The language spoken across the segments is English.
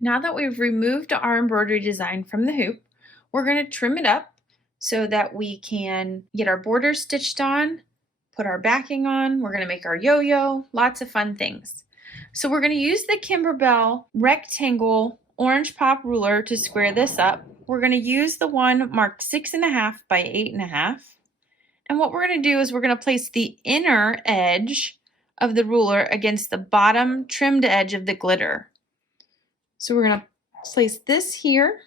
Now that we've removed our embroidery design from the hoop, we're going to trim it up so that we can get our borders stitched on, put our backing on, we're going to make our yo-yo, lots of fun things. So we're going to use the Kimberbell rectangle orange pop ruler to square this up. We're going to use the one marked 6.5 by 8.5. And what we're going to do is we're going to place the inner edge of the ruler against the bottom trimmed edge of the glitter. So we're going to place this here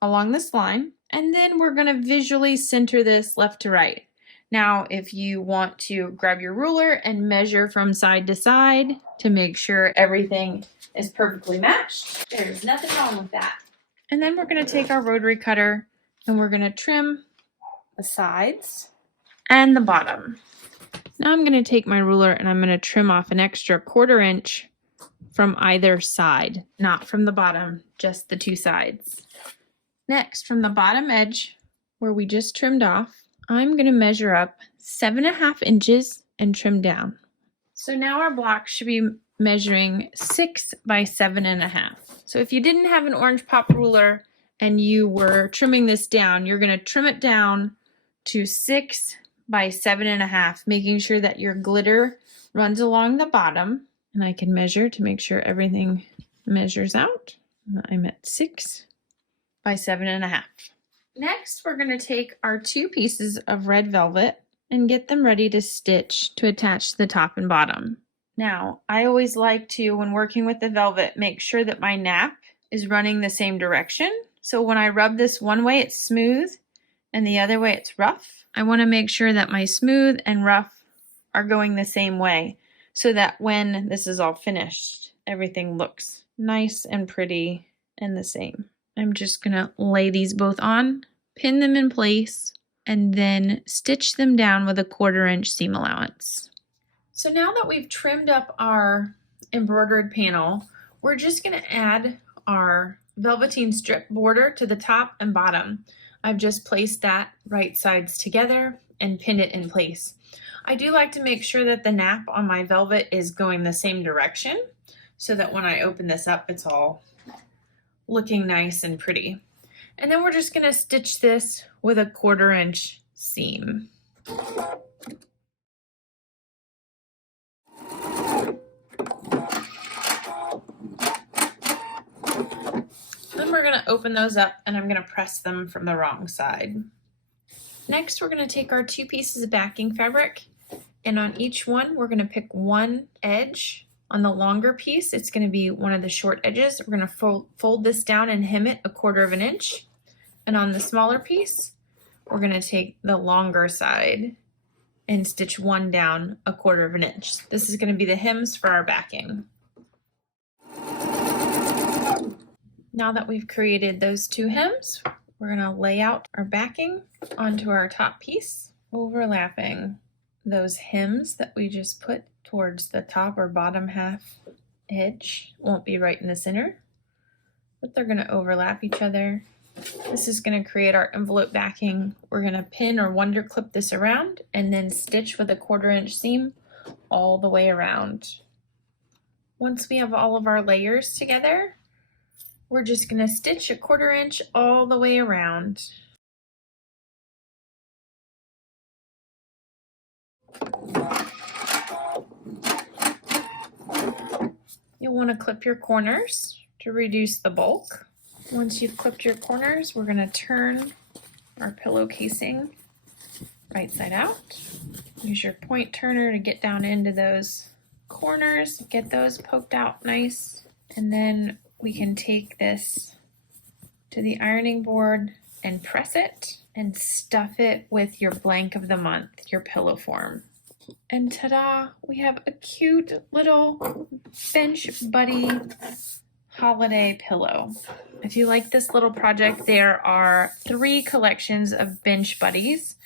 along this line, and then we're going to visually center this left to right. Now, if you want to grab your ruler and measure from side to side to make sure everything is perfectly matched, there's nothing wrong with that. And then we're going to take our rotary cutter and we're going to trim the sides and the bottom. Now I'm going to take my ruler and I'm going to trim off an extra 1/4 inch from either side, not from the bottom, just the two sides. Next, from the bottom edge where we just trimmed off, I'm going to measure up 7.5 inches and trim down. So now our block should be measuring 6 by 7.5. So if you didn't have an orange pop ruler and you were trimming this down, you're going to trim it down to 6 by 7.5, making sure that your glitter runs along the bottom. And I can measure to make sure everything measures out. I'm at 6 by 7.5. Next, we're going to take our 2 pieces of red velvet and get them ready to stitch to attach the top and bottom. Now, I always like to, when working with the velvet, make sure that my nap is running the same direction. So when I rub this one way, it's smooth, and the other way, it's rough. I want to make sure that my smooth and rough are going the same way so that when this is all finished, everything looks nice and pretty and the same. I'm just going to lay these both on, pin them in place, and then stitch them down with a 1/4 inch seam allowance. So now that we've trimmed up our embroidered panel, we're just going to add our velveteen strip border to the top and bottom. I've just placed that right sides together and pinned it in place. I do like to make sure that the nap on my velvet is going the same direction so that when I open this up, it's all looking nice and pretty. And then we're just going to stitch this with a 1/4 inch seam. Then we're going to open those up and I'm going to press them from the wrong side. Next, we're going to take our 2 pieces of backing fabric, and on each one, we're going to pick one edge. On the longer piece, it's going to be one of the short edges. We're going to fold this down and hem it a 1/4 inch. And on the smaller piece, we're going to take the longer side and stitch one down a 1/4 inch. This is going to be the hems for our backing. Now that we've created those 2 hems, we're going to lay out our backing onto our top piece, overlapping those hems that we just put towards the top or bottom half edge. Won't be right in the center, but they're going to overlap each other. This is going to create our envelope backing. We're going to pin or wonder clip this around and then stitch with a 1/4 inch seam all the way around. Once we have all of our layers together, we're just going to stitch a 1/4 inch all the way around. You'll want to clip your corners to reduce the bulk. Once you've clipped your corners, we're going to turn our pillow casing right side out. Use your point turner to get down into those corners, get those poked out nice, and then we can take this to the ironing board and press it and stuff it with your blank of the month, your pillow form. And ta-da, we have a cute little Bench Buddy holiday pillow. If you like this little project, there are 3 collections of Bench Buddies.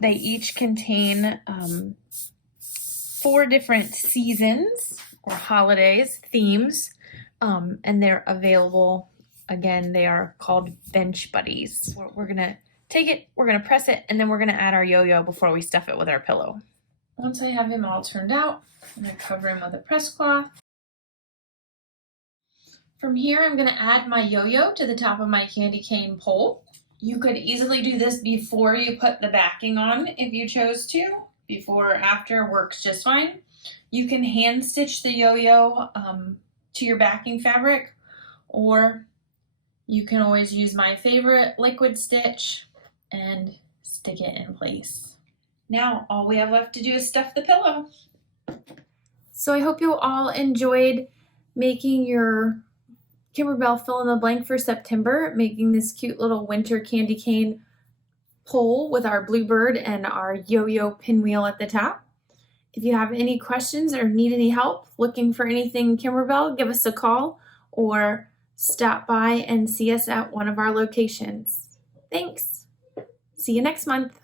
They each contain 4 different seasons or holidays, themes, and they're available. Again, they are called Bench Buddies. We're gonna take it, we're gonna press it, and then we're gonna add our yo-yo before we stuff it with our pillow. Once I have him all turned out, I'm gonna cover him with a press cloth. From here, I'm gonna add my yo-yo to the top of my candy cane pole. You could easily do this before you put the backing on if you chose to. Before or after works just fine. You can hand stitch the yo-yo to your backing fabric, or you can always use my favorite liquid stitch and stick it in place. Now all we have left to do is stuff the pillow. So I hope you all enjoyed making your Kimberbell fill in the blank for September, making this cute little winter candy cane pole with our bluebird and our yo-yo pinwheel at the top. If you have any questions or need any help looking for anything Kimberbell, give us a call or stop by and see us at one of our locations. Thanks. See you next month.